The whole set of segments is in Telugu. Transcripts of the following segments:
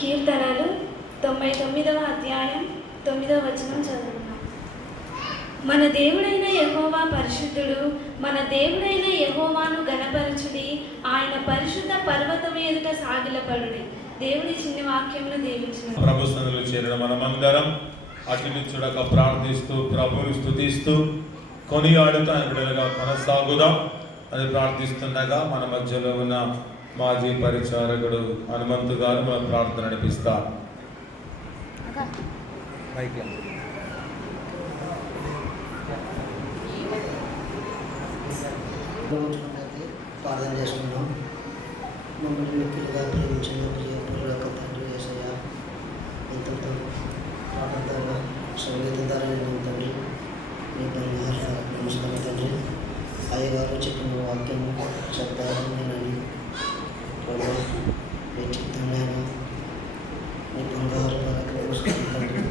కీర్తనలు 99వ అధ్యాయం 9వ వచనం చదువుదాం. మన దేవుడైన యెహోవా పరిశుద్ధుడు, మన దేవుడైన యెహోవాను ఘనపరచుడి, ఆయన పరిశుద్ధ పర్వతము ఎదుట సాగిలపడుడి. దేవుడి చిన్న వాక్యమును దీవించును. ప్రభు సన్నిధిలో చేరిన మనమందరం అటు చూడక ప్రార్థిస్తూ ప్రభువుని స్తుతిస్తూ కొనియాడుతూ ఆయన బిడ్డలుగా కొనసాగుదాం అని ప్రార్థిస్తుండగా మన మధ్యలో ఉన్న మాజీ పరిచారకుడు హనుమంతు గారు మన ప్రార్థన నడిపిస్తారు. ప్రార్థన చేసుకున్నాం. మమ్మల్ని మిక్కులుగా ప్రేమించిన ప్రియపూర్వక తండ్రి యేసయ్య, ఎంతో పాటల ద్వారా సంగీతం ద్వారా నేను తండ్రి మీ బంగారు నమస్కారం తండ్రి. అయ్యగారు చెప్పిన వాక్యము శబ్దాలు నేనని ప్రభు మీ చిత్తంలో మీ బంగారు నమస్కారం తండ్రి.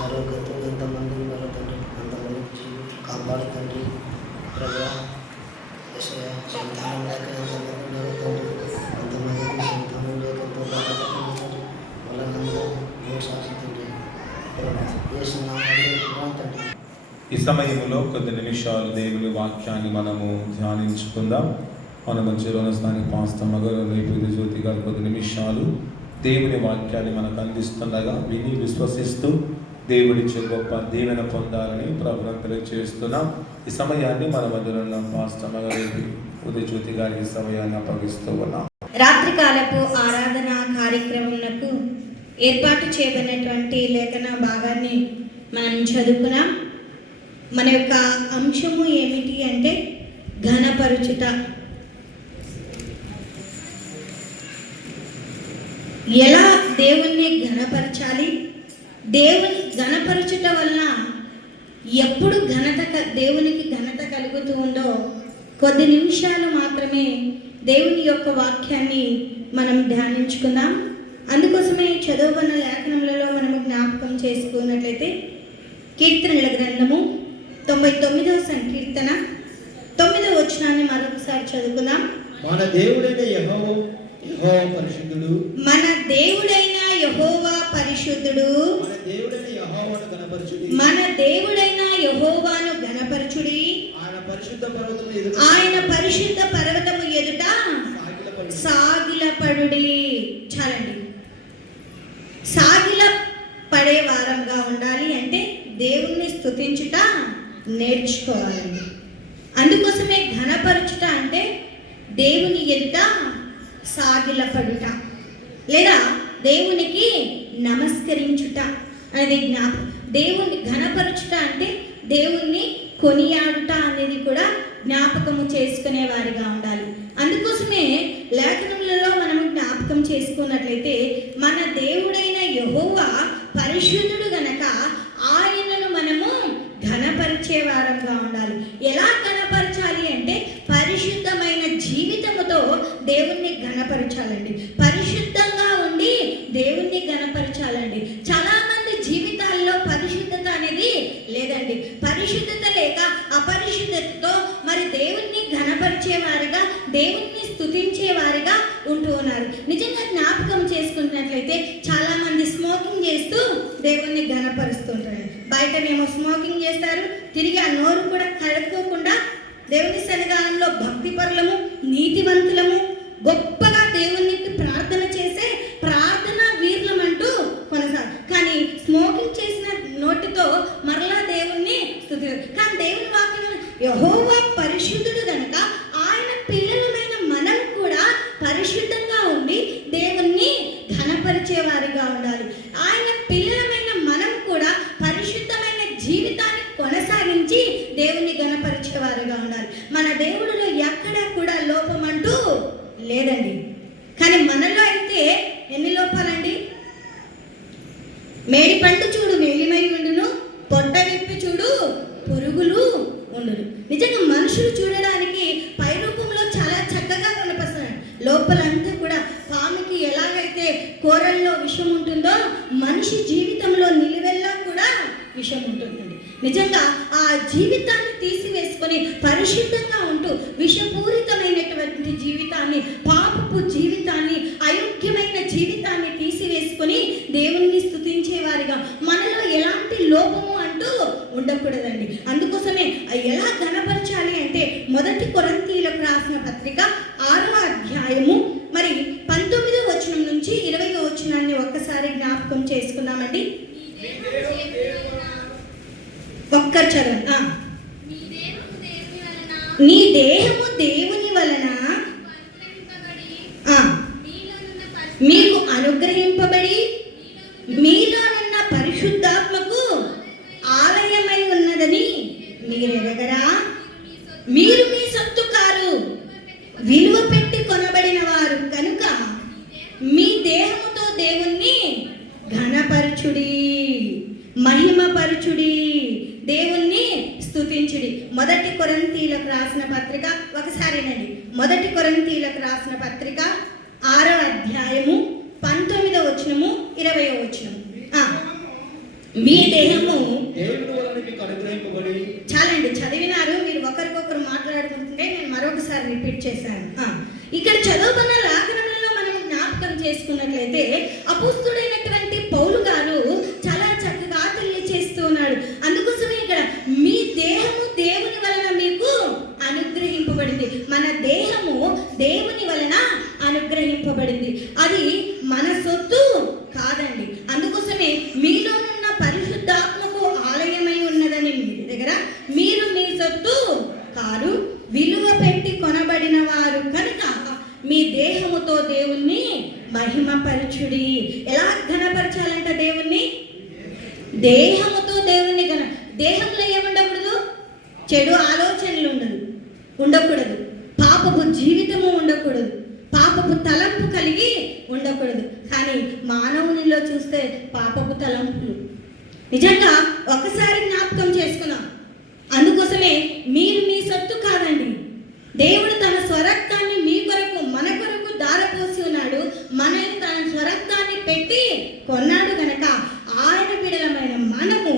ఆరోగ్యంతో ఎంతమంది ఉన్నారు తండ్రి, అంతమంది జీవితం కాపాడు తండ్రి. ప్రభు యేసయ్య, సంతానం లేక ఎంతమంది ఉన్నారు తండ్రి, అంతమందికి సంతానం లేకపోతే బాధపడుతున్నారు తండ్రి. వాళ్ళందరూ మోసాడుతుంది ప్రభు యేసు నామములో తండ్రి. ఈ సమయంలో కొద్ది నిమిషాలు దేవుని వాక్యాన్ని మనము ధ్యానించుకుందాం. మన మధ్యలో స్థానిక పాస్టర్ గారు నేపథ్య జ్యోతి గారు కొద్ది నిమిషాలు దేవుని వాక్యాన్ని మనకు అందిస్తుండగా విని విశ్వసిస్తూ దేవుడిచ్చే గొప్ప దీవెన పొందాలని ప్రభుత్వం తెలియజేస్తున్నాం. ఈ సమయాన్ని మన మధ్యలో ఉన్న పాస్టర్ గారికి ఉదయ జ్యోతి గారికి సమయాన్ని అప్పగిస్తూ ఉన్నాం. రాత్రికాలపు ఆరాధన కార్యక్రమంకు ఏర్పాటు చేయబడినటువంటి లేఖన భాగాన్ని మనం చదువుకున్నాం. మన యొక్క అంశము ఏమిటి అంటే ఘనపరుచుట. ఎలా దేవుణ్ణి ఘనపరచాలి, దేవుని ఘనపరచుట వలన ఎప్పుడు దేవునికి ఘనత కలుగుతూ ఉందో కొద్ది నిమిషాలు మాత్రమే దేవుని యొక్క వాక్యాన్ని మనం ధ్యానించుకుందాం. అందుకోసమే చదువుకున్న లేఖనములలో మనము జ్ఞాపకం చేసుకున్నట్లయితే కీర్తనల గ్రంథము 99వ సంకీర్తన 9వ వచనాన్ని మరొకసారి చదువుకుందాం. మన దేవుడైన యెహోవా పరిశుద్ధుడు, మన దేవుడైన యెహోవా పరిశుద్ధుడు, మన దేవుడైన యెహోవాను ఘనపరచుడి, ఆయన పరిశుద్ధ పర్వతము ఎదుట సాగిలపడుడి. చాలండి. సాగిల పడే వారంగా ఉండాలి అంటే దేవుణ్ణి స్తుతించుట నేర్చుకోవాలండి. అందుకోసమే ఘనపరచుట అంటే దేవుని ఎదుట సాగిలపడుట లేదా దేవునికి నమస్కరించుట అనేది జ్ఞాపకం. దేవుని ఘనపరచుట అంటే దేవుణ్ణి కొనియాడుట అనేది కూడా జ్ఞాపకము చేసుకునే వారిగా ఉండాలి. అందుకోసమే లేఖనములలో మనము జ్ఞాపకం చేసుకున్నట్లయితే మన దేవుడైన యెహోవా పరిశుద్ధుడు గనక ఆయనను మనము ఘనపరిచే వారంగా ఉండాలి. ఎలా ఘనపరచాలి అంటే పరిశుద్ధమైన జీవితముతో దేవుణ్ణి ఘనపరచాలండి. పరిశుద్ధంగా ఉండి దేవుణ్ణి ఘనపరచాలండి. చాలా మంది జీవితాల్లో పరిశుద్ధత అనేది లేదండి. పరిశుద్ధత లేక అపరిశుద్ధతతో మరి దేవుణ్ణి ఘనపరిచేవారిగా, దేవుణ్ణి స్తుతించేవారిగా ఉంటూ ఉన్నారు. నిజంగా జ్ఞాపకం చేసుకున్నట్లయితే చాలా మంది స్మోకింగ్ చేస్తూ దేవుణ్ణి ఘనపరుస్తుంటారు. బయటనేమో స్మోకింగ్ చేస్తారు, తిరిగి ఆ నోరు కూడా కడుక్కోకుండా దేవుని సన్నిధానంలో భక్తి పరులము, నీతివంతులము, గొప్పగా దేవునికి ప్రార్థన చేసే ప్రార్థన వీరులమంటూ కొనసాగు. కానీ స్మోకింగ్ చేసిన నోటితో మరలా దేవుణ్ణి స్తుతిస్తారు. కానీ దేవుని వాక్యం యెహోవా పరిశుద్ధుడు గనక ఆయన పిల్లలమైన మనం కూడా పరిశుద్ధంగా ఉండి దేవుణ్ణి ఘనపరిచే వారిగా ఉండాలి. ఆయన పిల్లలమైన మనం కూడా పరిశుద్ధమైన జీవితాన్ని కొనసాగించి దేవుణ్ణి ఘనపరిచే వారిగా ఉండాలి. మన దేవుడిలో ఎక్కడా కూడా లోపం అంటూ లేదండి. కానీ మనలో అయితే ఎన్ని లోపాలండి? మేడి పండు చూడు మేలిమై ఉండును, పొట్ట విప్పి చూడు పురుగులు ఉండును. నిజంగా మనుషులు చూడడానికి పై రూపంలో చాలా చక్కగా కనిపిస్తున్నారు. లోపలంతా కూడా పాముకి ఎలాగైతే కూరల్లో విషం ఉంటుందో మనిషి జీవితంలో నిలువెల్లా కూడా విషం ఉంటుందండి. నిజంగా ఆ జీవితాన్ని తీసివేసుకొని పరిశుద్ధంగా ఉంటూ విషపూరితమైనటువంటి జీవితాన్ని, పాపపు జీవితాన్ని, అయోగ్యమైన జీవితాన్ని తీసివేసి చేసుకొని దేవుణ్ణి స్తుతించే వారిగా, మనలో ఎలాంటి లోపము అంటూ ఉండకూడదండి. అందుకోసమే ఎలా ఘనపరచాలి అంటే మొదటి కొరింథీయులకు రాసిన పత్రిక 6వ అధ్యాయము మరి 19వ వచనం నుంచి 20వ వచనాన్ని ఒక్కసారి జ్ఞాపకం చేసుకున్నామండి. ఒక్కరు చదవండి. నీ దేహము దేవుని వలన మీకు అనుగ్రహింపబడి మీలోనున్న పరిశుద్ధాత్మకు ఆలయమై ఉన్నదని మీరెరగరా? మీరు మీ సొత్తు కారు, విలువ పెట్టి కొనబడిన వారు కనుక మీ దేహముతో దేవుణ్ణి ఘనపరచుడి, మహిమపరచుడి, దేవుణ్ణి స్తుతించుడి. మొదటి కొరింథీయులకు రాసిన పత్రిక ఒకసారినండి. మొదటి కొరింథీయులకు రాసిన పత్రిక 6వ అధ్యాయము 19వ వచనము 20వ వచనము. మీ దేహము దేవుని వలన మీకు అనుగ్రహింపబడి. చాలండి, చదివినారు. మీరు ఒకరికొకరు మాట్లాడుకుంటుంటే నేను మరొకసారి రిపీట్ చేశాను. ఇక్కడ చదువుకున్న లేఖనములలో మనం జ్ఞాపకం చేసుకున్నట్లయితే అపోస్తుడైనటువంటి పౌలు గారు చాలా చక్కగా తెలియచేస్తూ ఉన్నాడు. అందుకోసమే ఇక్కడ మీ దేహము దేవుని వలన మీకు అనుగ్రహింపబడింది. మన దేహము దేవుని వలన అనుగ్రహింపబడింది. అది మన సొత్తు కాదండి. అందుకోసమే మీలోనున్న పరిశుద్ధాత్మకు ఆలయమై ఉన్నదని మీరు దగ్గర మీరు మీ సొత్తు కారు, విలువ పెట్టి కొనబడిన వారు కనుక మీ దేహముతో దేవుణ్ణి మహిమపరచుడి. ఎలా ఘనపరచాలంట దేవుణ్ణి? దేహముతో దేవుణ్ణి దేహంలో ఏముండకూడదు? చెడు ఆలోచనలు ఉండకూడదు, పాపపు జీవితము ఉండకూడదు, పాపపు తలంపు కలిగి ఉండకూడదు. కానీ మానవునిలో చూస్తే పాపపు తలంపులు నిజంగా ఒకసారి జ్ఞాపకం చేసుకున్నాం. అందుకోసమే మీరు మీ సొత్తు కాదండి. దేవుడు తన స్వరక్తాన్ని మీ కొరకు మన కొరకు దారపోసి ఉన్నాడు. మనల్ని తన స్వరక్తాన్ని పెట్టి కొన్నాడు కనుక ఆయన బిడలమైన మనము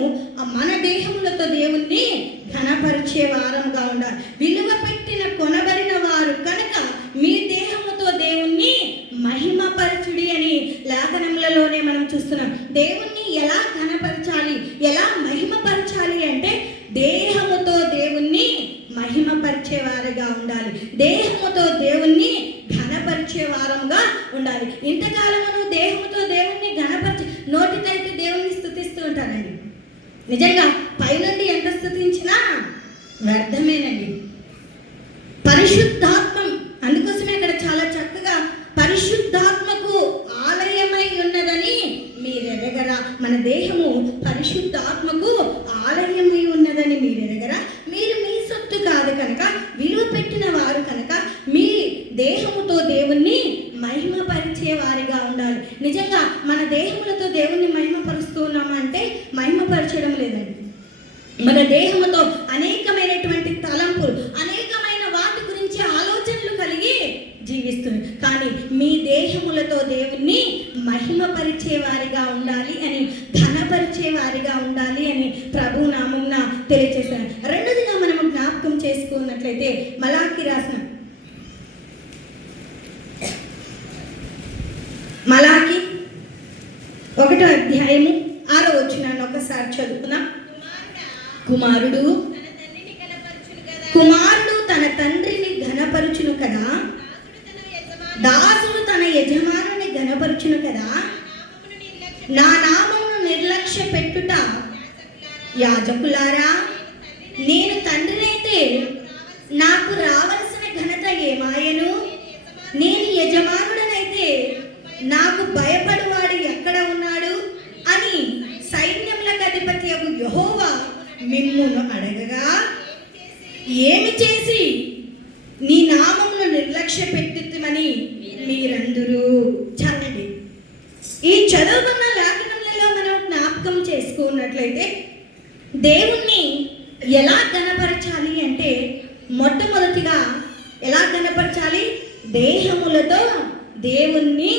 మన దేహములతో దేవుణ్ణి ఘనపరిచే వారంగా ఉండాలి. విలువ పెట్టిన కొనబడిన వారు కనుక మీ దేహముతో దేవుణ్ణి మహిమపరచుడి అని లేఖనములలోనే మనం చూస్తున్నాం. దేవుణ్ణి ఎలా ఘనపరచాలి, ఎలా మహిమపరచాలి అంటే దేహముతో దేవుణ్ణి మహిమపరిచే వారిగా ఉండాలి, దేహముతో దేవుణ్ణి ఘనపరిచే వారంగా ఉండాలి. ఇంతకాలము దేహముతో దేవుణ్ణి ఘనపరిచి నోటితైతే దేవుణ్ణి స్తుతిస్తూ ఉంటారండి. నిజంగా పైనుండి ఎంత స్తుతించినా వ్యర్థమేనండి. పరిశుద్ధాత్మం, అందుకోసమే ఇక్కడ చాలా చక్కగా పరిశుద్ధాత్మకు ఆలయమై ఉన్నదని మీరెరగరా? మన దేహము పరిశుద్ధాత్మకు ఆలయమై ఉన్నదని మీరెరగరా? మీరు మీ సొత్తు కాదు కనుక, విలువ పెట్టిన వారు కనుక మీ దేహముతో దేవుణ్ణి మహిమపరిచే వారిగా ఉండాలి. నిజంగా మన దేహములతో దేవుణ్ణి మహిమపరుస్తూ ఉన్నామా అంటే మహిమపరచడం లేదండి. మన దేహముతో అనేకమైనటువంటి తలంపులు, అనేకమైన వాటి గురించి ఆలోచనలు కలిగి జీవిస్తుంది. కానీ మీ దేహములతో దేవుణ్ణి మహిమపరిచే వారిగా ఉండాలి అని, ఘనపరిచే వారిగా ఉండాలి అని ప్రభు నామమున తెలియజేశారు. రెండోదిగా మనము జ్ఞాపకం చేసుకున్నట్లయితే మలాకి రాసిన మలాకి 1వ అధ్యాయము 6వ వచనాన్ని ఒకసారి చదువుకున్నాం. కుమారుడు తన తండ్రిని ఘనపరుచును కదా, దాసుడు తన యజమానుని ఘనపరుచును కదా. నా నామమును నిర్లక్ష్య పెట్టుట యాజకులారా, నేను తండ్రినైతే నాకు రావలసిన ఘనత ఏమాయను? నేను యజమానుడనైతే నాకు భయపడువాడు ఎక్కడ ఉన్నాడు అని సైన్యములకు అధిపతియగు యెహోవా మిమ్మును అడగగా, ఏమి చేసి నీ నామమును నిర్లక్ష్య పెట్టుమని మీరందరూ. చదవండి. ఈ చదువుకున్న లేఖనములలో మనం జ్ఞాపకం చేసుకున్నట్లయితే దేవుణ్ణి ఎలా ఘనపరచాలి అంటే మొట్టమొదటిగా ఎలా ఘనపరచాలి? దేహములతో దేవుణ్ణి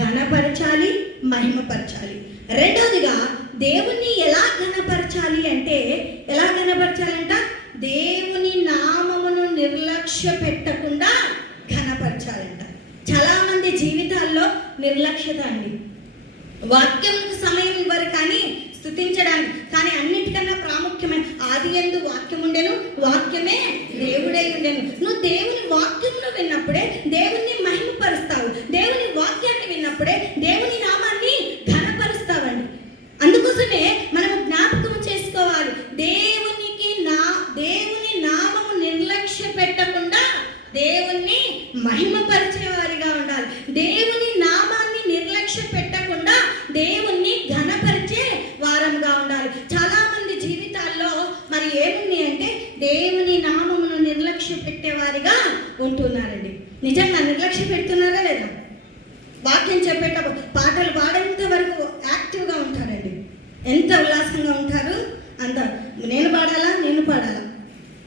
ఘనపరచాలి, మహిమపరచాలి. రెండవదిగా దేవుణ్ణి ఎలా ఘనపరచాలి అంటే ఎలా ఘనపరచాలంట? దేవుని నామమును నిర్లక్ష్య పెట్టకుండా ఘనపరచాలంట. చాలా మంది జీవితాల్లో నిర్లక్ష్యత అండి. వాక్యములకు సమయం ఇవ్వరు కానీ స్తుతించడానికి. కానీ అన్నిటికన్నా ప్రాముఖ్యమైన ఆదియందు వాక్యం ఉండెను, వాక్యమే దేవుడై ఉండెను. నువ్వు దేవుని వాక్యమును విన్నప్పుడే దేవుణ్ణి మహిమపరుస్తావు. దేవుని వాక్యాన్ని విన్నప్పుడే దేవుని నామాన్ని ఘనపరుస్తావండి. అందుకోసమే మనం జ్ఞాపకం చేసుకోవాలి, దేవుని నామము నిర్లక్ష్య పెట్టకుండా దేవుణ్ణి మహిమపరిచేవారిగా ఉండాలి. దేవుని నామాన్ని నిర్లక్ష్య పెట్టకుండా దేవుణ్ణి ఘనపరిచే వారంగా ఉండాలి. చాలా మంది జీవితాల్లో మరి ఏముంది అంటే దేవుని నామమును నిర్లక్ష్య పెట్టేవారిగా ఉంటున్నారండి. నిజంగా నిర్లక్ష్య పెడుతున్నారా లేదా? వాక్యం చెప్పేటప్పుడు పాటలు పాడేంత వరకు యాక్టివ్గా ఉంటారండి. ఎంత ఉల్లాసంగా ఉంటారు. అంత నేను పాడాలా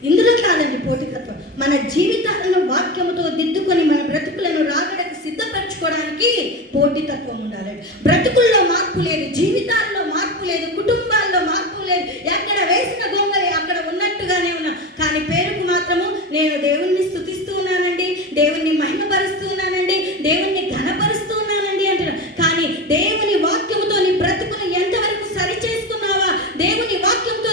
ఇందులో కాదండి పోటీతత్వం. మన జీవితాలను వాక్యముతో దిద్దుకొని మన బ్రతుకులను రాగడకు సిద్ధపరచుకోవడానికి పోటీతత్వం ఉండాలి. బ్రతుకుల్లో మార్పు లేదు, జీవితాల్లో మార్పు లేదు, కుటుంబాల్లో మార్పు లేదు. ఎక్కడ వేసిన గొంగలి అక్కడ ఉన్నట్టుగానే ఉన్నా, కానీ పేరుకు మాత్రము నేను దేవుణ్ణి స్తుతిస్తూ ఉన్నానండి, దేవుణ్ణి మహిమపరుస్తూ ఉన్నానండి, దేవుణ్ణి ఘనపరుస్తూ ఉన్నానండి అంటున్నా. కానీ దేవుని వాక్యముతో నీ బ్రతుకును ఎంతవరకు సరి చేసుకున్నావా? దేవుని వాక్యంతో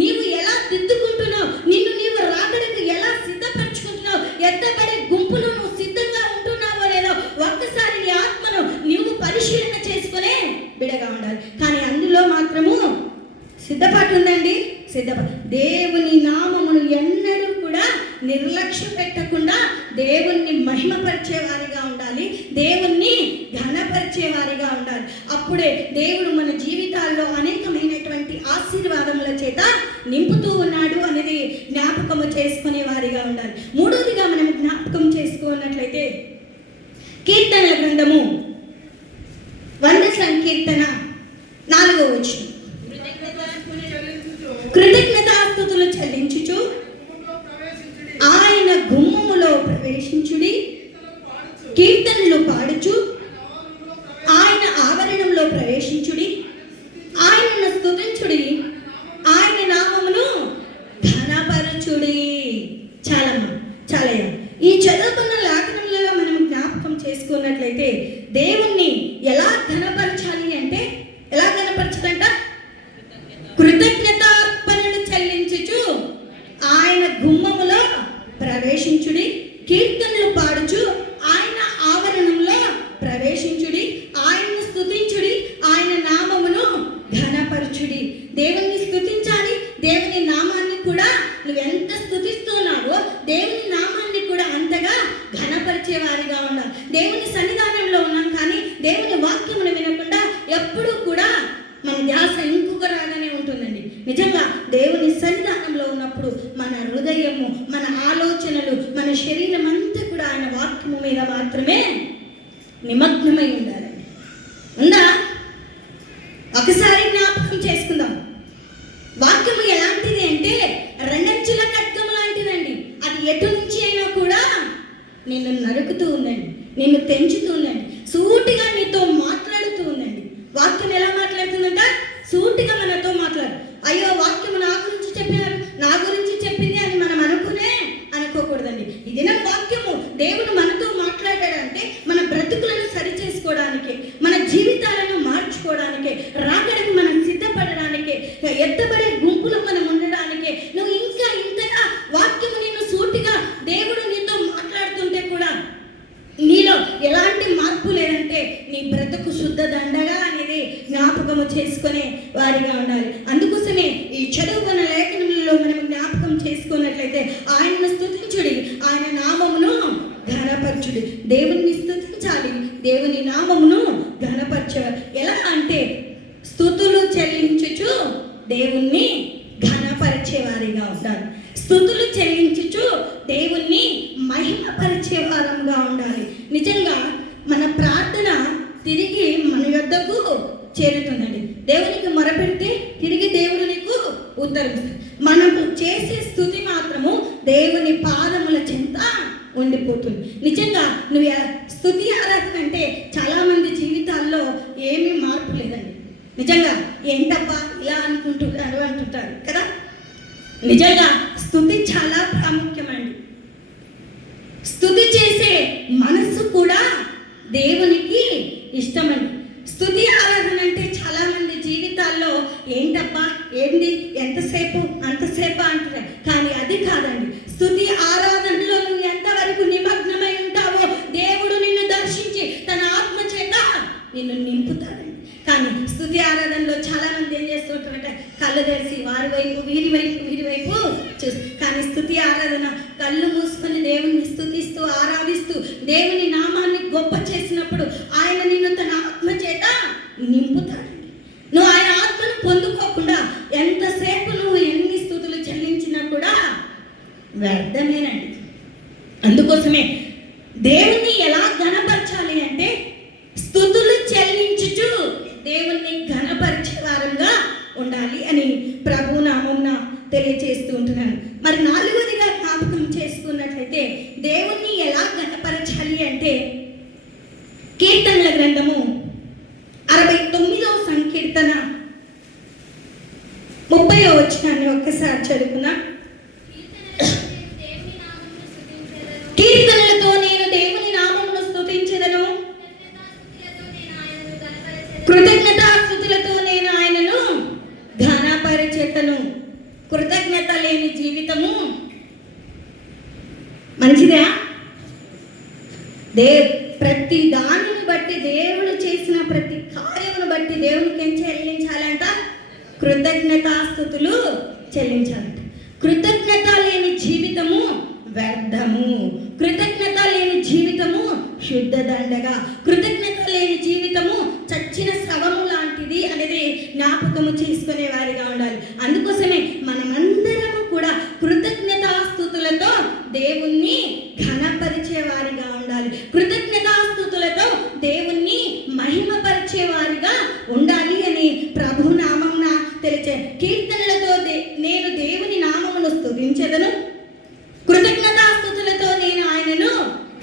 నీవు ఎలా దిద్దుకుంటున్నావు? నిన్ను నీవు రాకడకు ఎలా సిద్ధపరచుకుంటున్నావు? ఎత్తబడే గుంపులో నువ్వు సిద్ధంగా ఉంటున్నావో లేదో ఒక్కసారి నీ ఆత్మను నీవు పరిశీలన చేసుకునే బిడగా ఉండాలి. కానీ అందులో మాత్రము సిద్ధపాటు ఉందండి. దేవుని నామమును ఎన్నడూ కూడా నిర్లక్ష్య పెట్టకుండా దేవుణ్ణి మహిమపరిచేవారిగా ఉండాలి, దేవుణ్ణి ఘనపరిచేవారిగా ఉండాలి. అప్పుడే దేవుడు మన జీవితాల్లో అనేకమైనటువంటి ఆశీర్వాదముల చేత నింపుతూ ఉన్నాడు అనేది జ్ఞాపకము చేసుకునే వారిగా ఉండాలి. మూడోదిగా మనం జ్ఞాపకం చేసుకున్నట్లయితే కీర్తనల గ్రంథము 100 సంకీర్తన 4వ వచనం, కృతజ్ఞతాస్తుతులు చెల్లించుచు ఆయన గుమ్మములో ప్రవేశించుడి, కీర్తనలు పాడుచు ఆయన ఆవరణంలో ప్రవేశించుడి, ఆయనను స్తుతించుడి, ఆయన నామమును ఘనపరచుడి. చాలా ఈ చదువుకున్న లేఖనములలో మనం జ్ఞాపకం చేసుకున్నట్లయితే దేవుణ్ణి ఎలా ఘనపరచాలి అంటే, ఎలా ఘనపరచాలంట? కృతజ్ఞతార్పణలు చెల్లించుచు ఆయన గుమ్మములో ప్రవేశించుడి, కీర్తనలు పాడుచు ఆయన ఆవరణంలో ప్రవేశించుడి, ఆయన్ను స్తుతించుడి, ఆయన నామమును ఘనపరచుడి. దేవుణ్ణి స్తుతించాలి. దేవుని నామాన్ని కూడా నువ్వు ఎంత స్తుతిస్తున్నావో దేవుని నామాన్ని కూడా అంతగా ఘనపరిచే వారిగా ఉండాలి. దేవుని సన్నిధానంలో ఉన్నాం కానీ దేవుని వాక్యమును వినకుండా ఎప్పుడూ కూడా మన ధ్యాస ఇంకొక రాగానే ఉంటుందండి. నిజంగా దేవుని సన్నిధానంలో ఉన్నప్పుడు మన హృదయము, మన ఆలోచనలు, మన శరీరం అంతా కూడా ఆయన వాక్యము మీద మాత్రమే నిమగ్నమై ఉండాలండి. ఉందా? ఒకసారి జ్ఞాపకం చేసుకుందాం. వాక్యము ఎలాంటిది అంటే రెండంచుల ఖడ్గము లాంటిదండి. అది ఎటు నుంచి అయినా కూడా నిన్ను నరుకుతూ ఉందండి, నిన్ను తెంచుతూ ఉందండి, సూటిగా నీతో మాట్లాడుతూ ఉందండి. వాక్యం ఎలా మాట్లాడుతుందంట? సూటిగా మనతో మాట్లాడు. అయ్యో వాక్యము నా గురించి చెప్పినారు, నా గురించి చెప్పింది అని మనం అనుకోకూడదండి. ఇది నా వాక్యము. దేవుడు మనతో మాట్లాడాడంటే మన బ్రతుకులను సరి చేసుకోవడానికి, మన జీవితాలను మార్చుకోవడానికి, రాకడకు మనం సిద్ధపడడానికి, ఎత్తబడే గుంపులో మనం ఉండడానికి. నువ్వు ఇంకా ఇంతగా వాక్యము నిన్ను సూటిగా దేవుడు నీతో మాట్లాడుతుంటే కూడా నీలో ఎలాంటి మార్పు లేదంటే నీ బ్రతుకు శుద్ధ దండగా అనేది జ్ఞాపకము చేసుకునే వారిగా ఉండాలి. అందుకోసమే ఈ చదువుకున్న లేఖనంలో మనం జ్ఞాపకం చేసుకున్నట్లయితే ఆయనను స్తుతించుడి, ఆయన నామమును ఘనపరచుడి. దేవుని స్తుతించాలి, దేవుని నామమును ఘనపరచేవారు. ఎలా అంటే స్తుతులు చెల్లించుచు దేవుణ్ణి ఘనపరిచేవారిగా ఉండాలి. స్తుతులు చెల్లించుచు దేవుణ్ణి మహిమపరిచే వారంగా ఉండాలి. నిజంగా మన ప్రార్థన తిరిగి మన యొద్దకు చేరుతుందండి. దేవునికి మొరపెడితే తిరిగి దేవుడు నీకు ఉత్తరిస్తాడు. మనము చేసే స్తుతి మాత్రము దేవుని పాదముల చెంత ఉండిపోతుంది. నిజంగా నువ్వు స్తుతి ఆరాధన అంటే చాలా మంది జీవితాల్లో ఏమీ మార్పు లేదండి. నిజంగా ఏంటబ్బా ఇలా అంటుంటారు కదా. నిజంగా స్తుతి చాలా ప్రాముఖ్యమండి. స్తుతి చేసే మనస్సు కూడా దేవునికి ఇష్టమండి. స్తుతి ఆరాధన అంటే చాలా మంది జీవితాల్లో ఏంటబ్బా ఏంటి ఎంతసేపు అంతసేపు అంటున్నారు. కానీ అది కాదండి. స్తుతి ఆరాధనలో నువ్వు ఎంతవరకు నిమగ్నమై ఉంటావో దేవుడు నిన్ను దర్శించి తన ఆత్మ చేత నిన్ను నింపుతాడండి. కానీ స్తుతి ఆరాధనలో చాలా మంది ఏం చేస్తుంటారంటే కళ్ళు తెరిచి వారి వైపు వీరి వైపు చూస్తారు. కానీ స్తుతి ఆరాధన కళ్ళు మూసుకొని దేవుని స్తుతిస్తూ ఆరాధిస్తూ దేవుని నామాన్ని గొప్ప చేసినప్పుడు ఆయన నిన్ను తన ఆత్మ చేత నింపుతాడండి. నువ్వు ఆయన ఆత్మను పొందుకోకుండా ఎంతసేపు నువ్వు ఎన్ని స్తుతులు చెల్లించినా కూడా వ్యర్థమేనండి. అందుకోసమే దేవుణ్ణి ఎలా ఘనపరచాలి అంటే స్తుతులు చెల్లించుచు దేవుణ్ణి ఘనపరిచే వారంగా ఉండాలి అని ప్రభు నామమున తెలియజేస్తూ ఉంటున్నాను. మరి 4వదిగా జ్ఞాపకం చేసుకున్నట్లయితే దేవుణ్ణి ఎలా ఘనపరచాలి అంటే కీర్తనల గ్రంథము 69వ సంకీర్తన 30వ వచనాన్ని ఒక్కసారి చదువుకుందాం. కీర్తనలతో నేను దేవుని నామమును స్తుతించెదను, కృతజ్ఞతాస్తుతులతో నేను ఆయనను ఘనపరచెదను. కృతజ్ఞత లేని జీవితము మంచిదా? ప్రతి దానిని బట్టి దేవుడు చేసిన ప్రతి కార్యమును బట్టి దేవునికి ఏం చెల్లించాలంట? కృతజ్ఞతాస్తుతులు చెల్లించాలంట. కృతజ్ఞత లేని జీవితము వ్యర్థము. కృతజ్ఞత లేని జీవితము శుద్ధ దండగా. కృతజ్ఞత లేని జీవితము చచ్చిన శవము లాంటిది అనేది జ్ఞాపకము చేసుకునే వారిగా ఉండాలి. అందుకోసమే మనమందరము కూడా కృతజ్ఞతాస్తుతులతో దేవుణ్ణి ఘనపరిచే వారిగా ఉండాలి. కృతజ్ఞతాస్తుతులతో దేవుణ్ణి మహిమపరిచే వారిగా ఉండాలి అని ప్రభు నామమున తెలిచే. కీర్తనలతో నేను దేవుని నామమును స్తుతించెదను, కృతజ్ఞతాస్తుతులతో నేను ఆయనను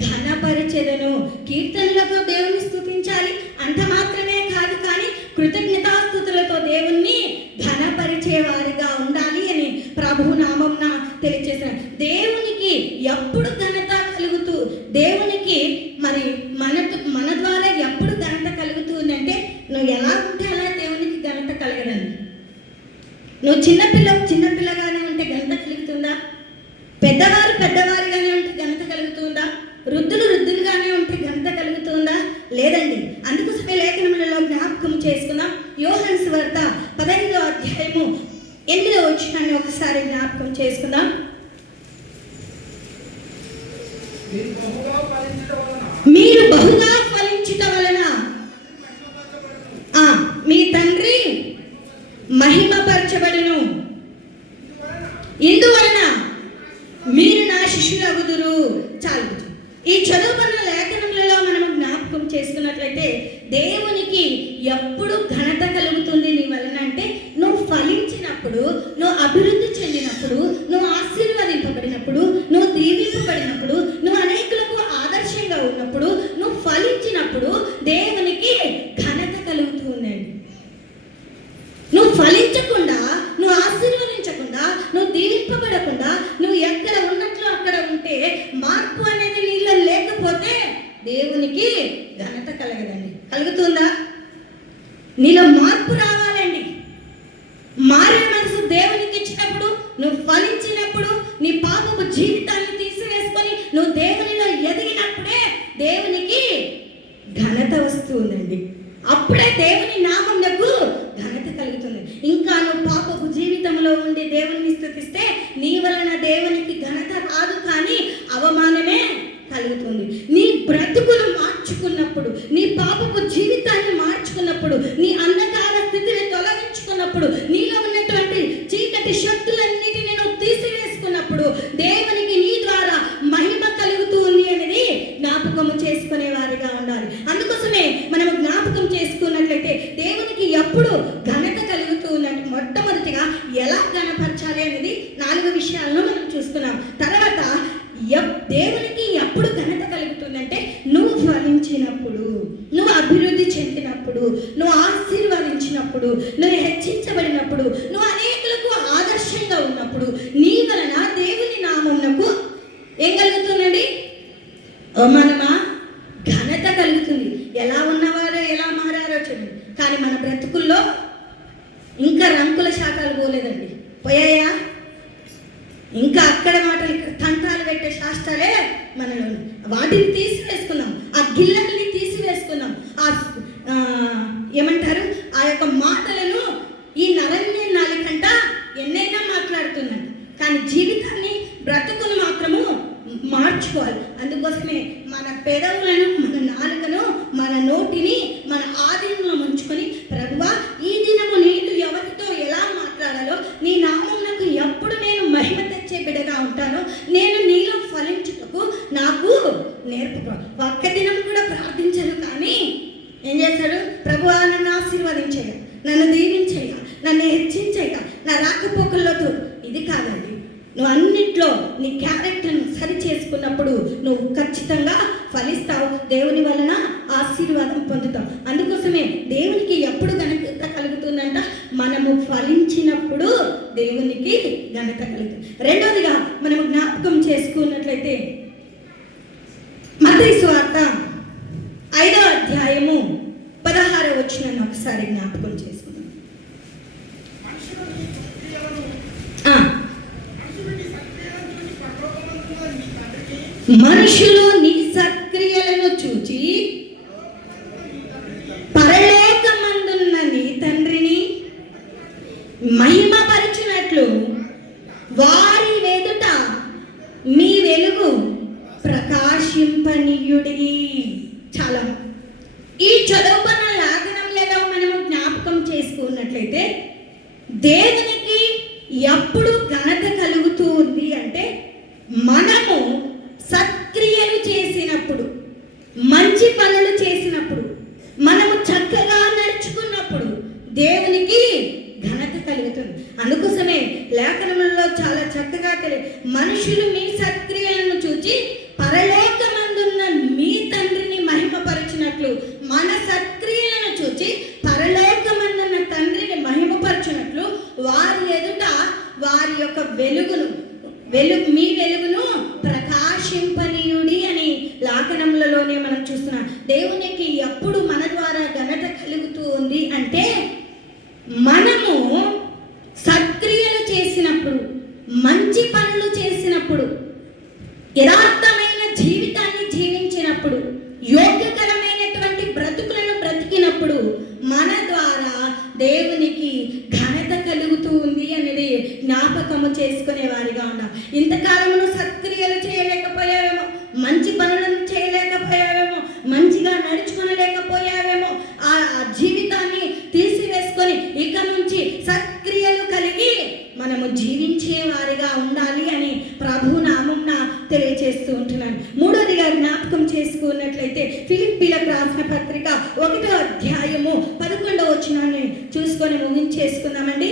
ఘనపరిచెదను. కీర్తనలతో దేవుని స్తుతించాలి అంత మాత్రమే కాదు, కానీ కృతజ్ఞతాస్తుతులతో దేవుణ్ణి ఘనపరిచే వారిగా ఉండాలి అని ప్రభు నామమున తెలియజేశారు. దేవునికి ఎప్పుడు ఘనత కలుగుతూ, దేవునికి మరి మన ద్వారా ఎప్పుడు ఘనత కలుగుతుందంటే నువ్వు ఎలా ఉంటే అలా దేవునికి ఘనత కలగదండి. నువ్వు చిన్నపిల్లగానే ఉంటే ఘనత కలుగుతుందా? పెద్దవారిగానే ఉంటే ఘనత కలుగుతుందా? వృద్ధులుగానే ఉంటే ఘనత కలుగుతుందా? లేదండి. అందుకోసమే లేఖనములలో జ్ఞాపకం చేసుకుందాం. యోహాను సువార్త 15వ అధ్యాయము 8వ వచనాన్ని ఒకసారి జ్ఞాపకం చేసుకుందాం. మీరు బహుగా ఫలించుట వలన మీ తండ్రి మహిమపరచబడును, ఇందువలన మీరు నా శిష్యులగుదురు. చాలు. ఈ చదువుకున్న లేఖనములలో మనము జ్ఞాపకం చేసుకున్నట్లయితే దేవునికి ఎప్పుడు ఘనత కలుగుతుంది నీ వలన అంటే నువ్వు ఫలించినప్పుడు, నువ్వు అభివృద్ధి చెందినప్పుడు, నువ్వు ఆశీర్వదింపబడినప్పుడు, నువ్వు దీవింపబడినప్పుడు, నువ్వు అనేకులకు ఆదర్శంగా ఉన్నప్పుడు, నువ్వు ఫలించినప్పుడు దేవునికి ఘనత కలుగుతుందండి. నువ్వు ఫలించకుండా, నువ్వు ఆశీర్వదించకుండా, నువ్వు దీవింపబడకుండా, నువ్వు ఎక్కడ ఉన్నట్లు అక్కడ ఉంటే, మార్పు అనేది నీలో లేకపోతే దేవునికి ఘనత కలగదండి. కలుగుతుందా? నీలో మార్పు రావాలండి. మారే మనసు దేవునికి ఇచ్చినప్పుడు, నువ్వు ఫలించినప్పుడు, నీ పాపపు జీవితాన్ని తీసివేసుకొని నువ్వు దేవునిలో ఎదిగినప్పుడే దేవునికి ఘనత వస్తుందండి. అప్పుడే దేవుని నామమునకు ఘనత కలుగుతుంది. ఇంకా నువ్వు పాపపు జీవితంలో ఉండి దేవుని స్తుతిస్తే నీ వలన దేవునికి ఘనత రాదు, కానీ అవమానమే కలుగుతుంది. నీ బ్రతుకును మార్చుకున్నప్పుడు, నీ పాపపు జీవితాన్ని మార్చుకున్నప్పుడు, నీ అంధకార స్థితిని తొలగించుకున్నప్పుడు, నీలో ఉన్నటువంటి చీకటి శక్తులన్నిటిని నువ్వు తీసివేసుకున్నప్పుడు దేవునికి నీ ద్వారా మహిమ కలుగుతుంది అనేది జ్ఞాపకము చేసుకునే వారిగా ఉండాలి. అందుకోసమే మనము జ్ఞాపకం చేసుకున్నట్లయితే దేవునికి ఎప్పుడు ఘనత కలుగుతుందంటే మొట్టమొదటిగా ఎలా ఘనపరచాలి అనేది 4 విషయాలను మనం చూసుకున్నాం. తర్వాత దేవునికి ఎప్పుడు ఘనత కలుగుతుందంటే నువ్వు ఫలించినప్పుడు, నువ్వు అభివృద్ధి చెందినప్పుడు, నువ్వు ఆశీర్వదించినప్పుడు, నువ్వు హెచ్చించబడినప్పుడు, నువ్వు అనేకులకు ఆదర్శంగా ఉన్నప్పుడు నీ వలన దేవుని నామమునకు ఏం కలుగుతుందండి? అవమానమా? ఘనత కలుగుతుంది. ఎలా ఉన్నవారో ఎలా మారారో చూడండి. కానీ మన బ్రతుకుల్లో ఇంకా రంకుల శాఖలు పోలేదండి. పోయాయా? ఇంకా అక్కడ మాటలు ఇక్కడ తంటాలు పెట్టే శాస్త్రాలే మనలో. వాటిని తీసివేసుకున్నాం, ఆ గిల్లల్ని తీసివేసుకున్నాం, ఏమంటారు ఆ యొక్క మాటలను ఈ నరణ్య నాలుకంట ఎన్నైనా మాట్లాడుతున్నాడు. కానీ జీవితాన్ని బ్రతుకును మాత్రము మార్చుకోవాలి. అందుకోసమే మన పెదవులను, మన నాలుకను, మన నోటిని మన ఆధీనంలో ఉంచుకొని, ప్రభువా ఈ దినము నేను ఎవరితో ఎలా మాట్లాడాలో, నీ నామమునకు ఎప్పుడు నేను మహిమ తెచ్చే బిడ్డగా ఉంటానో, నేను నీలో ఫలించుటకు నాకు నేర్పు. ఒక్క దినం కూడా ప్రార్థించను, కానీ ఏం చేశాడు? ప్రభువా నన్ను ఆశీర్వదించేయ, నన్ను దీవించేయ, నన్ను హెచ్చించేయ, నా రాకపోకల్లో ఇది కాదండి. నువ్వు అన్నిట్లో నీ క్యారెక్టర్ను సరి చేసుకున్నప్పుడు నువ్వు ఖచ్చితంగా ఫలిస్తావు, దేవుని వలన ఆశీర్వాదం పొందుతావు. అందుకోసమే దేవునికి ఎప్పుడు ఘనత కలుగుతుందంట? మనము ఫలించినప్పుడు దేవునికి ఘనత కలుగుతుంది. రెండవదిగా మనము జ్ఞాపకం చేసుకున్నట్లయితే మత్తయి సువార్త 5వ అధ్యాయము 16వ వచనాన్ని ఒకసారి జ్ఞాపకం చేసుకుందాం. మనుషులు నీ సత్క్రియలను చూచి పరలోకమందున్న నీ తండ్రిని మహిమపరచునట్లు వారి ఎదుట మీ వెలుగు ప్రకాశింపనీయుడి. చాలా ఈ చదువుకున్న లేఖనంలో మనము జ్ఞాపకం చేసుకున్నట్లయితే దేవునికి ఎప్పుడు ఘనత కలుగుతూ ఉంది అంటే మనము సత్క్రియలు చేసినప్పుడు, మంచి పనులు చేసినప్పుడు, మనము చక్కగా నడుచుకున్నప్పుడు దేవునికి ఘనత కలుగుతుంది. అందుకోసమే లేఖనములలో చాలా చక్కగా మనుషులు మీ సత్క్రియలను చూచి పరలోకమందున్న మీ తండ్రిని మహిమపరచినట్లు, మన సత్క్రియలను చూచి పరలోకమందున్న తండ్రిని మహిమపరచినట్లు వారి ఎదుట వారి యొక్క మీ వెలుగును ప్రకాశింపనీయుడి అని లేఖనములలోనే మనం చూస్తున్నాం. దేవునికి ఎప్పుడు మన ద్వారా ఘనత కలుగుతూ ఉంది అంటే మనము సత్క్రియలు చేసినప్పుడు, మంచి పనులు చేసినప్పుడు, యథార్థమైన జీవితాన్ని జీవించినప్పుడు, యోగ్యకరమైనటువంటి బ్రతుకులను బ్రతికినప్పుడు మన ద్వారా దేవునికి ఘనత కలుగుతూ ఉంది అనేది జ్ఞాపకము చేసుకునే వారిగా ఉన్నాం. ఇంతకాలము సత్క్రియలు చేయలేకపోయావేమో, మంచి పనులను చేయలేకపోయావేమో, మంచిగా నడుచుకోలేకపోయావేమో, ఆ జీవితాన్ని తీసివేసుకొని ఇక నుంచి సత్క్రియలు కలిగి మనము జీవించే వారిగా ఉండాలి అని ప్రభు నామమున తెలియజేస్తూ ఉంటున్నాను. మూడోదిగా జ్ఞాపకం చేసుకున్నట్లయితే ఫిలిప్పీలకు రాసిన పత్రిక 1వ అధ్యాయము 11వ వచనాన్ని చూసుకొని ముగించేసుకుందామండి.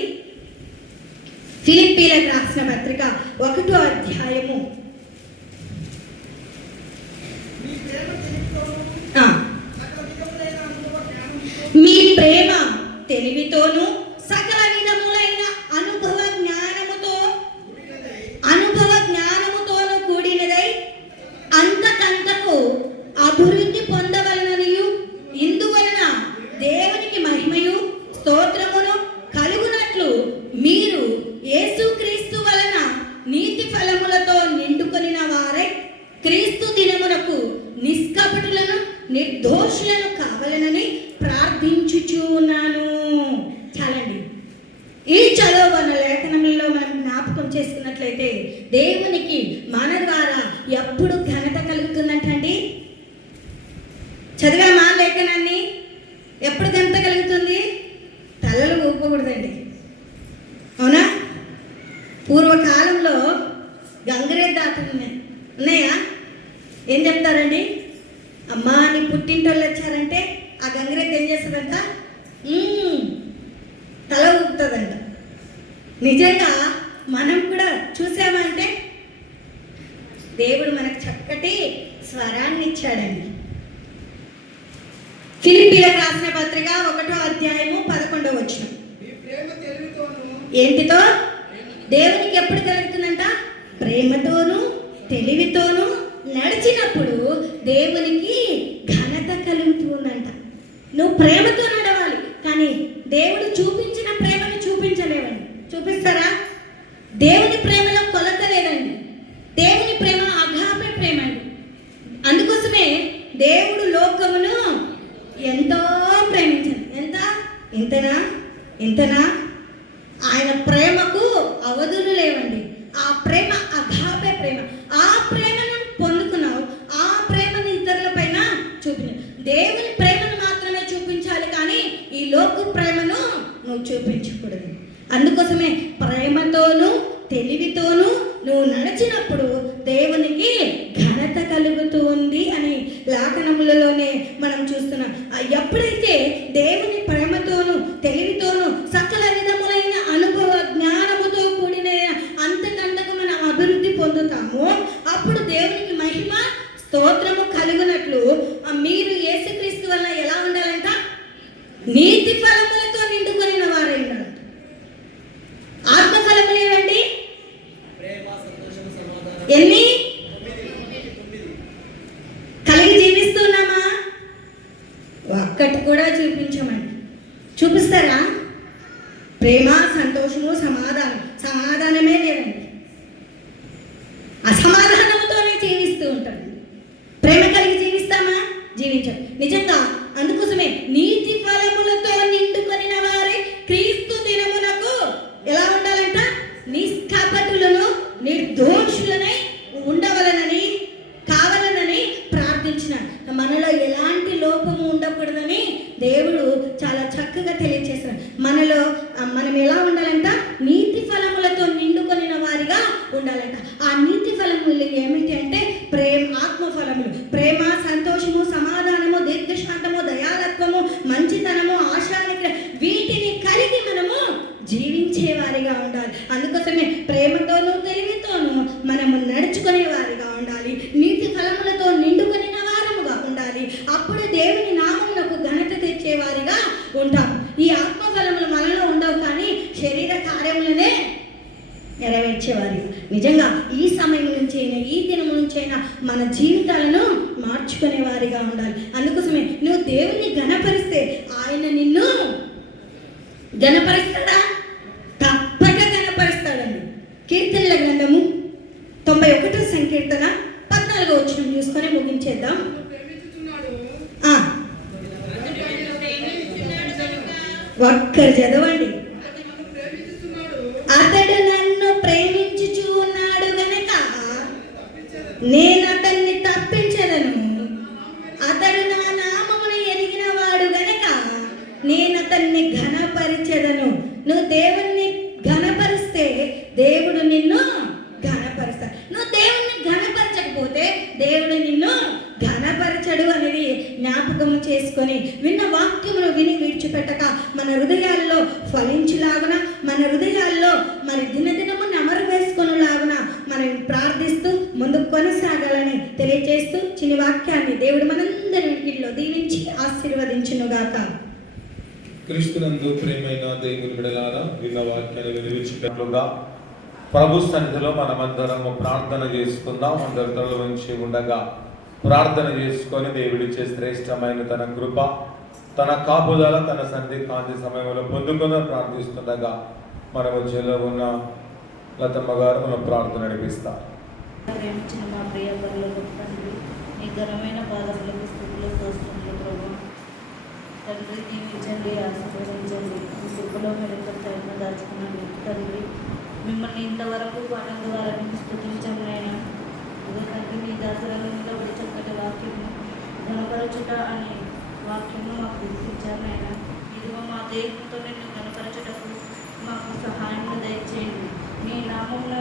ఫిలిప్పీలకు రాసిన పత్రిక 1వ అధ్యాయము మీ ప్రేమ తెలివితోను సకల విధములైన అనుభవ జ్ఞానముతోను కూడినదై అంతకంతకు అభివృద్ధి పొందవలననియు, ఇందువలన దేవునికి మహిమయు స్తోత్రమును కలుగునట్లు మీరు యేసుక్రీస్తు వలన నీతి ఫలములతో నిండుకొనిన వారై క్రీస్తు దినమునకు నిష్కపటులను నిర్దోషులను కావాలనని ప్రార్థించుచున్నాను. చాలండి. ఈ చదువుకున్న లేఖనంలో మనం జ్ఞాపకం చేసుకున్నట్లయితే దేవునికి మన ద్వారా ఎప్పుడు ఘనత కలుగుతుందంటండి. చదివామా లేఖనాన్ని? ఎప్పుడు ఘనత కలుగుతుంది? తలలు ఊపకూడదండి, అవునా? పూర్వకాలంలో గంగరేట్ దాటలు ఉన్నాయా? ఏం చెప్తారండి? అమ్మా నీ పుట్టింటోళ్ళు వచ్చారంటే ఆ గంగరేట్ ఏం చేస్తుందంట? తల ఊపుతుందంట. నిజంగా మనం కూడా చూసామంటే దేవుడు మనకు చక్కటి స్వరాన్ని ఇచ్చాడండి. ఫిలిప్పీలకు రాసిన పత్రిక 1వ అధ్యాయము 11వ వచనం. ఏంటితో? దేవునికి ఎప్పుడు కలుగుతుందంట? ప్రేమతోనూ తెలివితోనూ నడిచినప్పుడు దేవునికి ఘనత కలుగుతుందంట. నువ్వు ప్రేమతో నడవాలి, కానీ ఇంతనా ఇంతనా? ఆయన ప్రేమకు అవధులు లేవండి. ఆ ప్రేమ అగాపే ప్రేమ. ఆ ప్రేమను పొందుకున్నావు, ఆ ప్రేమను ఇతరుల పైన చూపించు. దేవుని ప్రేమను మాత్రమే చూపించాలి, కానీ ఈ లోక ప్రేమను నువ్వు చూపించకూడదు. అందుకోసమే ప్రేమతోనూ తెలివితోనూ నువ్వు నడిచినప్పుడు దేవునికి ఘనత కలుగుతుంది అని లేఖనములలోనే మనం చూస్తున్నాం. ఎప్పుడైతే దేవుని ప్రేమతోనూ తెలివితోనూ సకల విధములైన అనుభవ జ్ఞానముతో కూడిన అంతకంతకు మనం అభివృద్ధి పొందుతామో అప్పుడు దేవునికి మహిమ స్తోత్రము కలుగునట్లు మీరు యేసుక్రీస్తు వల్ల ఎలా ఉండాలంట? నీతి ఫలములతో నిండుకొనిన వారై ఉండాలంట. ఆత్మ ఫలములు ఏవండి? ఎన్ని కలిగి జీవిస్తున్నామా? ఒక్కటి కూడా చూపించమండి. చూపిస్తారా? ప్రేమ, సంతోషము, సమాధానమే లేదండి. అసమాధానంతోనే జీవిస్తూ ఉంటాడు. ప్రేమ కలిగి జీవిస్తామా? జీవించాం. నిజంగా అందుకోసమే నీతి ఫలములతో నిండుకొనిన వారే క్రీస్తు దినమునకు ఎలా ఉండాలంట? నిష్కపటులను నిర్దోషులనై ఉండవలనని కావాలనని ప్రార్థించిన. మనలో ఎలాంటి లోపము ఉండకూడదని దేవుడు చాలా చక్కగా తెలియజేస్తున్నాడు. మనం ఎలా ఉండాలంట? నీతి ఫలములతో నిండుకొనిన వారిగా ఉండాలంట. ఆ నీతి ఫలములు ఏమిటి అంటే ఆత్మ ఫలములు. ప్రేమ, సంతోషము, సమాధానము, దీర్ఘశాంతము, దయాలత్వము, మంచితనము, ఆశానిగ్ర వీటిని కలిగి మనము జీవించే వారిగా ఉండాలి. అందుకోసమే ప్రేమతోనూ తెలివితోనూ మనము నడుచుకునే వారిగా ఉండాలి. నీతి ఫలములతో నిండుకొనిన వారముగా ఉండాలి. అప్పుడు దేవుని నామమునకు ఘనత తెచ్చే వారిగా ఉంటాం. ఈ ఆత్మ ఫలములు మనలో ఉండవు, కానీ శరీర కార్యములనే నెరవేర్చేవారి. నిజంగా ఈ సమయం నుంచి అయినా, ఈ దినం నుంచి అయినా మన జీవితాలను మార్చుకునే వారిగా ఉండాలి. అందుకోసమే నువ్వు దేవుణ్ణి ఘనపరిస్తే ఆయన నిన్ను ఘనపరుస్తాడా? తప్పక ఘనపరుస్తాడండి. కీర్తనల గ్రంథము 91వ సంకీర్తన 14వ వచనం చూసుకొని ముగించేద్దాం. ఒక్కరు చదవండి. అతడు నన్ను ప్రేమించుచు ఉన్నాడు గనక నేను అతన్ని తప్పించదను. అతడు నా నామమును ఎరిగిన వాడు గనక నేను అతన్ని ఘనపరిచెదను. నువ్వు దేవుణ్ణి ఘనపరిస్తే దేవుడు నిన్ను ఘనపరుస్తాడు. నువ్వు దేవుణ్ణి ఘనపరచకపోతే దేవుడు నిన్ను ఘనపరచడు అనేది జ్ఞాపకము చేసుకొని విన్న వాక్యమును విని విడిచిపెట్టక మన హృదయాల్లో ఫలించులాగున, మన హృదయాల్లో మరి దినదినము నెమరు వేసుకొనులాగున మనం ప్రార్థిస్తూ ముందుకు కొనసాగాలని తెలియజేస్తూ చిన్న వాక్యాన్ని దేవుడు మనందరి ఇంటిలో దీవించి ఆశీర్వదించునుగాక. క్రీస్తునందు ప్రియమైన దేవుని బిడ్డలారా, విన్న వాక్యాన్ని వినిపించినట్లుగా ప్రభు సన్నిధిలో మనమందరము ప్రార్థన చేసుకుందాం. అందరి తల వంచి ఉండగా ప్రార్థన చేసుకొని దేవుడిచ్చే శ్రేష్టమైన తన కృప, తన కాపుదల, తన సన్నిధి కాంతి సమయంలో పొందుకొని ప్రార్థిస్తుండగా మన మధ్యలో ఉన్న లతమ్మ గారు మన ప్రార్థన నడిపిస్తారు. ప్రేమించిన మా ప్రియ పరలోక తండ్రి, నీ ఘనమైన పాదములకు స్థుతులు స్తోత్రములు ప్రభువా. తండ్రి, దీవించండి, ఆశీర్వదించండి. మీ కృపలో మీరు ఎంత ప్రయత్నం దాచుకున్నాను తండ్రి. మిమ్మల్ని ఇంతవరకు పాఠం ద్వారా మేము స్థుతించాము నాయన. ఇదో తండ్రి, మీ దాసరాలు నిలబడి చక్కటి వాక్యము ఘనపరచుట అనే వాక్యము మాకు గుర్తించారు నాయన. ఇదిగో మా దేవునితో నిన్ను ఘనపరచుటకు మాకు సహాయం దయచేయండి. మీ నామమున